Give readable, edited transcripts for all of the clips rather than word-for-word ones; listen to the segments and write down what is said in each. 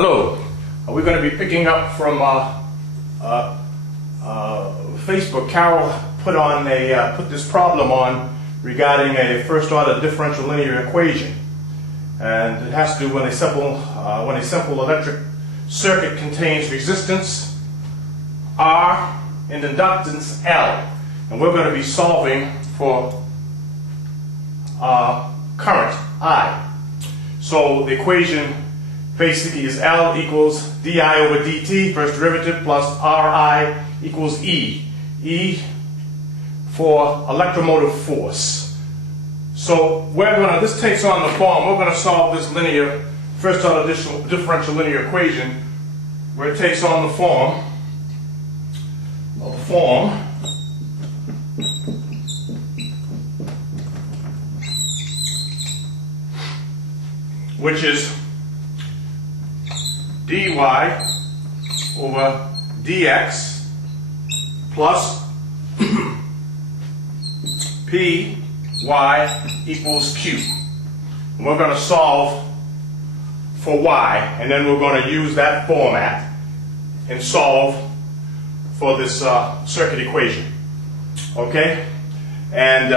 Hello, we're going to be picking up from Facebook. Carol put this problem on regarding a first order differential linear equation, and it has to do when a simple electric circuit contains resistance R and inductance L, and we're going to be solving for current I. So the equation basically is L equals di over dt, first derivative, plus Ri equals E. E for electromotive force. So this takes on the form, we're going to solve this first order differential linear equation where it takes on the form which is dy over dx plus py equals q. And we're going to solve for y, and then we're going to use that format and solve for this circuit equation. Okay? And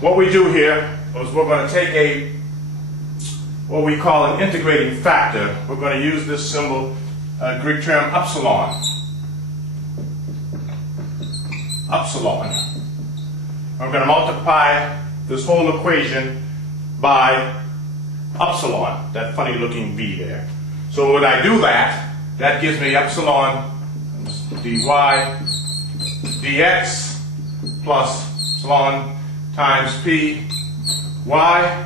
what we do here is we're going to take what we call an integrating factor. We're going to use this symbol, Greek term epsilon. Epsilon. We're going to multiply this whole equation by epsilon, that funny looking b there. So when I do that, that gives me epsilon dy dx plus epsilon times p y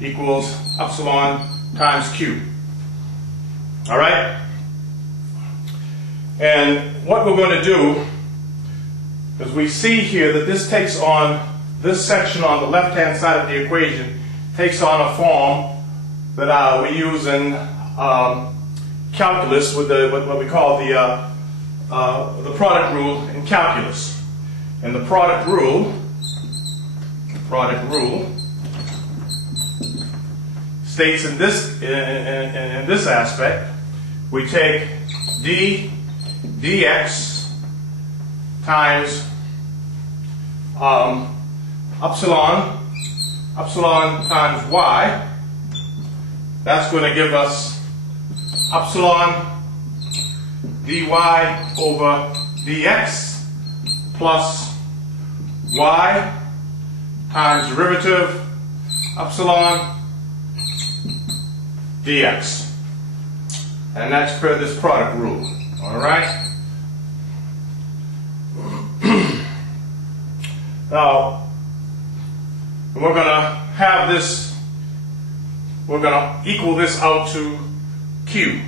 equals epsilon times q. Alright? And what we're going to do is we see here that this takes on, this section on the left hand side of the equation takes on a form that we use in calculus with what we call the product rule in calculus. And the product rule states in this aspect, we take dx times epsilon times y. That's going to give us epsilon dy over dx plus y times derivative epsilon dx. And that's per this product rule. Alright? Now, we're going to have this, we're going to equal this out to q.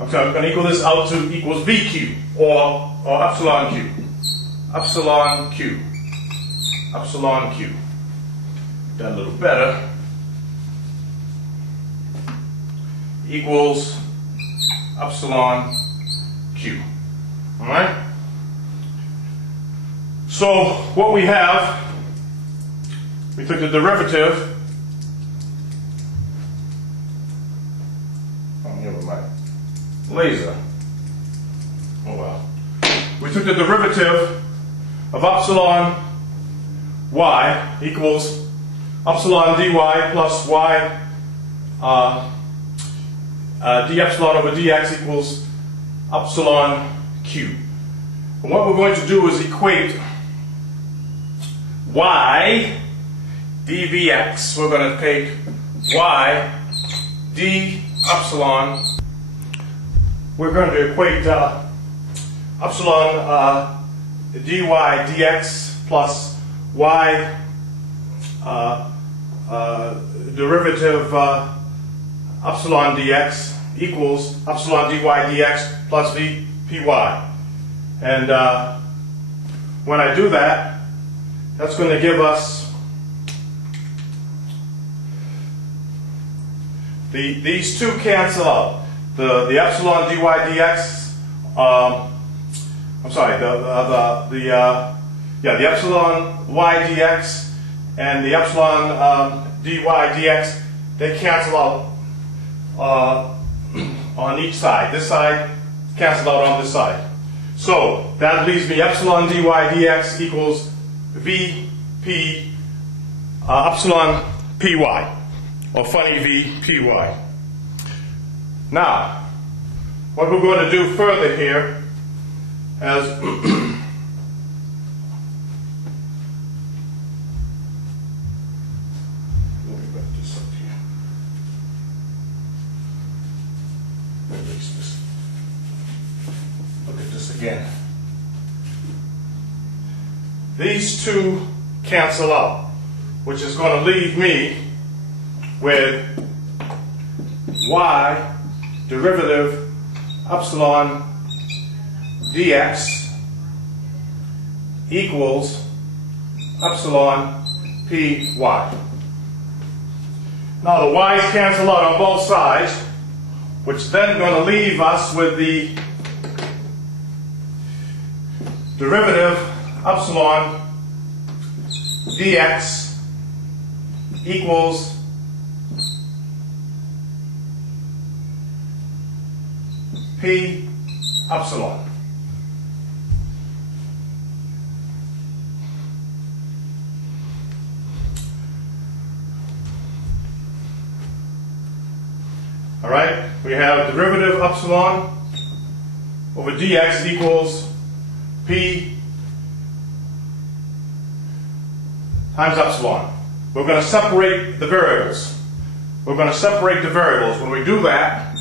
Okay, we're going to equal this out to equals VQ, or epsilon q. Epsilon q. Epsilon q. Got a little better. Equals epsilon q. Alright? So what we have, we took the derivative. I'm here with my laser. Oh well. We took the derivative of epsilon y equals epsilon dy plus y d epsilon over dx equals epsilon q. And what we're going to do is equate y dvx. We're going to take y d epsilon. We're going to equate epsilon dy dx plus y derivative epsilon dx equals epsilon dy dx plus vpy. And when I do that, that's going to give us these two cancel out. The epsilon dy dx, I'm sorry, the epsilon y dx and the epsilon dy dx, they cancel out on each side. This side cancels out on this side. So that leaves me epsilon dy dx equals vp epsilon py, or funny v py. Now, what we're going to do further here is let me back this up here. Erase this. Look at this again. These two cancel out, which is going to leave me with y derivative epsilon dx equals epsilon py. Now the y's cancel out on both sides, which then going to leave us with the derivative epsilon dx equals p epsilon. All right, we have derivative epsilon over dx equals p times epsilon. We're going to separate the variables. When we do that,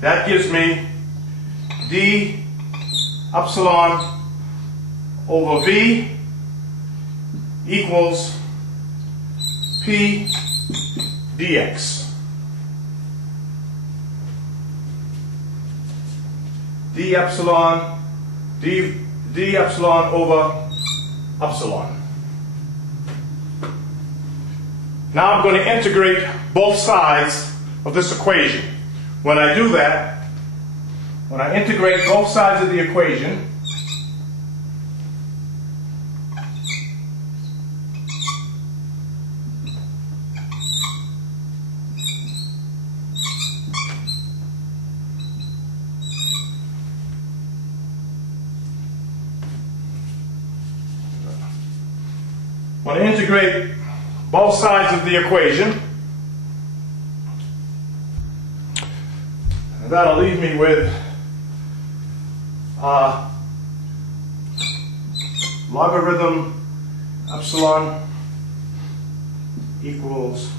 that gives me d epsilon over v equals p dx. d epsilon over epsilon. Now I'm going to integrate both sides of this equation. When I do that, when I integrate both sides of the equation, and that'll leave me with logarithm epsilon equals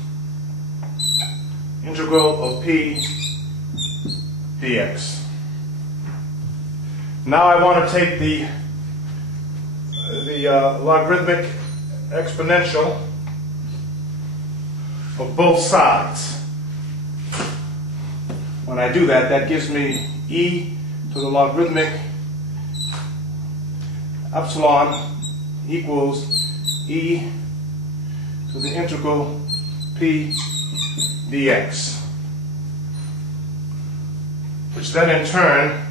integral of p dx. Now I want to take the logarithmic exponential of both sides. When I do that, that gives me e to the logarithmic epsilon equals e to the integral p dx, which then in turn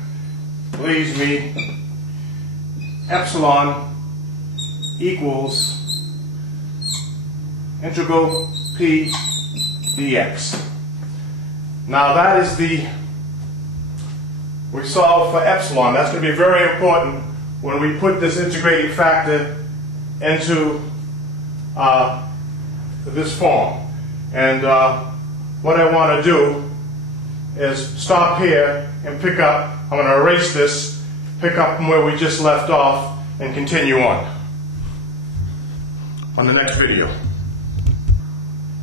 leaves me epsilon equals integral p dx. Now that is we solve for epsilon. That's going to be very important when we put this integrating factor into this form. And what I want to do is stop here and pick up. I'm going to erase this, pick up from where we just left off, and continue on the next video.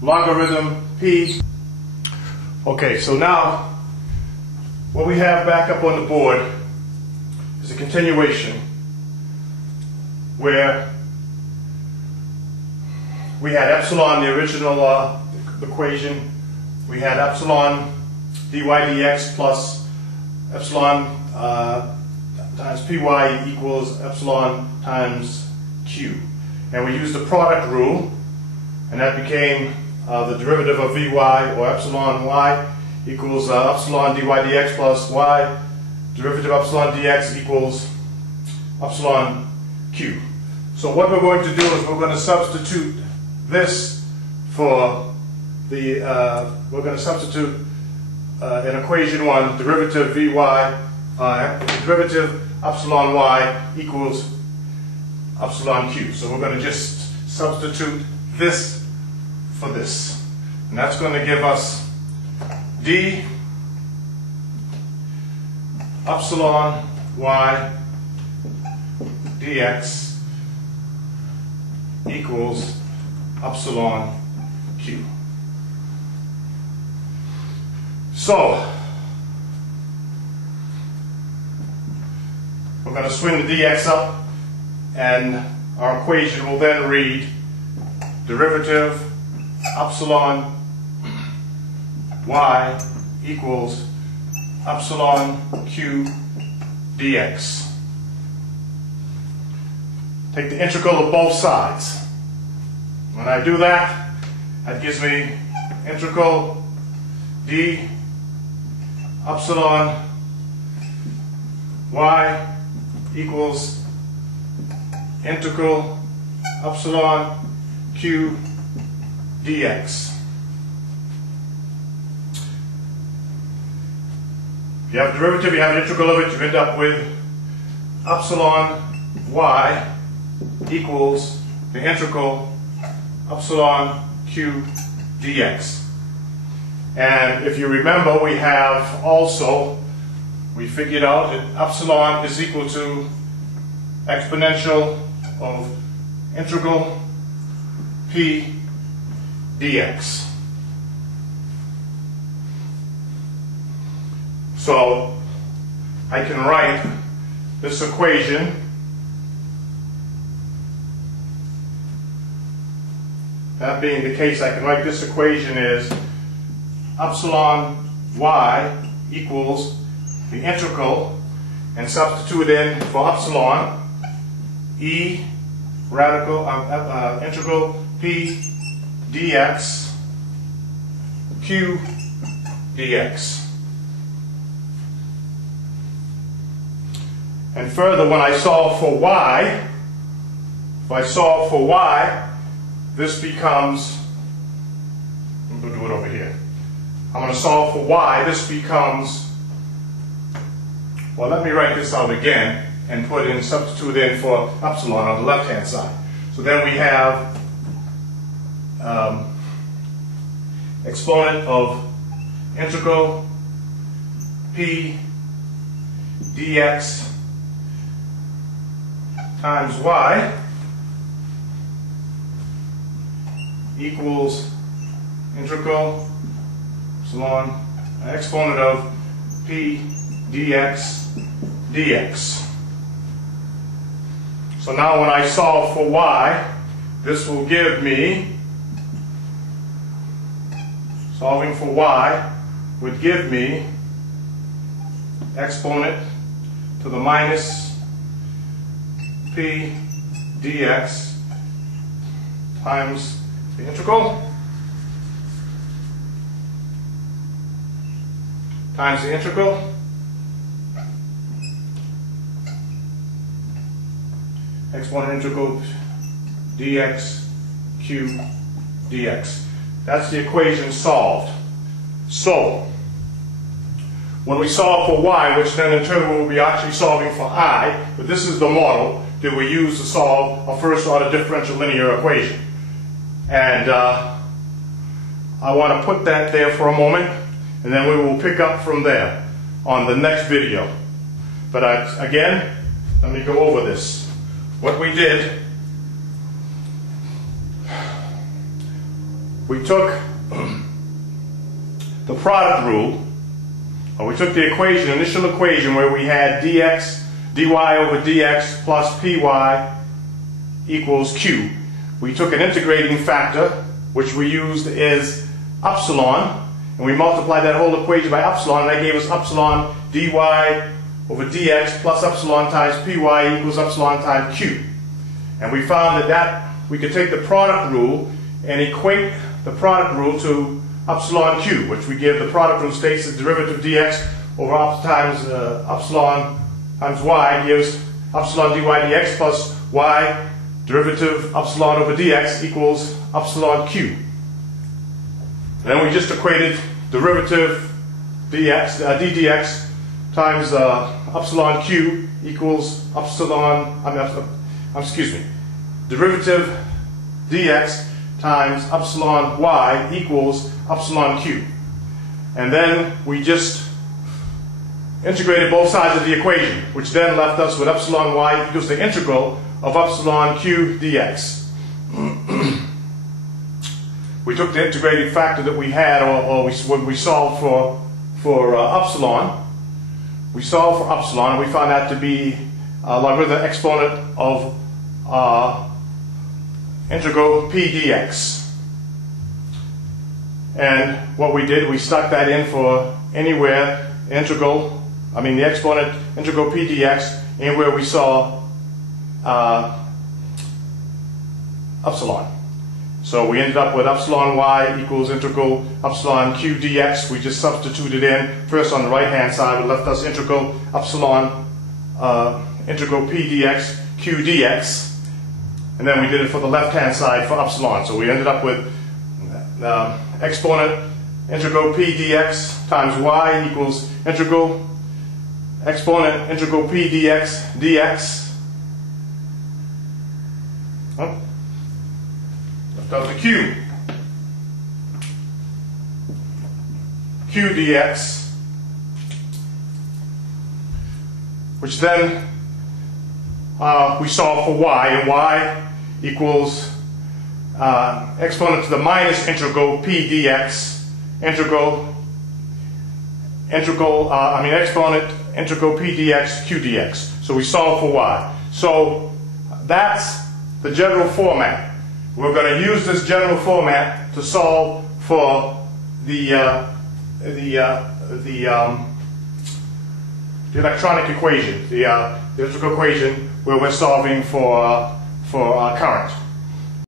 Logarithm p. Okay, so now what we have back up on the board is a continuation where we had epsilon, the original equation. We had epsilon dy dx plus epsilon times py equals epsilon times q. And we used the product rule, and that became the derivative of vy, or epsilon y, equals epsilon dy dx plus y, derivative epsilon dx equals epsilon q. So what we're going to do is we're going to substitute this for the, we're going to substitute in equation 1, derivative Vy, derivative epsilon y equals epsilon q. So we're going to just substitute this for this. And that's going to give us d epsilon y dx equals epsilon q. So we're going to swing the dx up, and our equation will then read derivative epsilon y equals epsilon q dx. Take the integral of both sides. When I do that, that gives me integral d epsilon y equals integral epsilon q dx. If you have a derivative, you have an integral of it, you end up with epsilon y equals the integral epsilon q dx. And if you remember, we have also, we figured out that epsilon is equal to exponential of integral p dx. So I can write this equation that being the case, I can write this equation as epsilon y equals the integral, and substitute in for epsilon e radical integral p dx q dx. And further, when I solve for y, if I solve for y, this becomes, I'm going to do it over here. I'm going to solve for y, this becomes, well, let me write this out again and put in, substitute in for epsilon on the left hand side. So then we have exponent of integral p dx times y equals integral epsilon exponent of p dx dx. So now when I solve for y, this will give me, solving for y would give me exponent to the minus p dx times the integral times the integral exponent integral dx q dx. That's the equation solved. So when we solve for y, which then in turn we'll be actually solving for I, but this is the model that we use to solve a first order differential linear equation. And I want to put that there for a moment, and then we will pick up from there on the next video. But again, let me go over this. What we did, we took the product rule, or we took the equation, initial equation where we had dx, dy over dx plus py equals q. We took an integrating factor, which we used as epsilon, and we multiplied that whole equation by epsilon, and that gave us epsilon dy over dx plus epsilon times py equals epsilon times q. And we found that we could take the product rule and equate the product rule to epsilon q, which we give the product rule states the derivative dx over times epsilon times y gives epsilon dy dx plus y derivative epsilon over dx equals epsilon q. And then we just equated derivative dx, ddx times epsilon q equals epsilon, derivative dx times epsilon y equals epsilon q. And then we just integrated both sides of the equation, which then left us with epsilon y equals the integral of epsilon q dx. We took the integrating factor that we had, when we solved for epsilon. We solved for epsilon, and we found that to be logarithm exponent of integral p dx. And what we did, we stuck that in for anywhere the exponent integral p dx, anywhere we saw epsilon. So we ended up with epsilon y equals integral epsilon q dx. We just substituted in first on the right hand side. It left us integral epsilon integral p dx q dx, and then we did it for the left hand side for epsilon. So we ended up with exponent integral p dx times y equals integral exponent integral p dx dx. Left out the q dx, which then we solve for y, and y equals exponent to the minus integral p dx exponent integral p dx q dx. So we solve for y. So that's the general format. We're going to use this general format to solve for the electronic equation, the electrical equation where we're solving for current.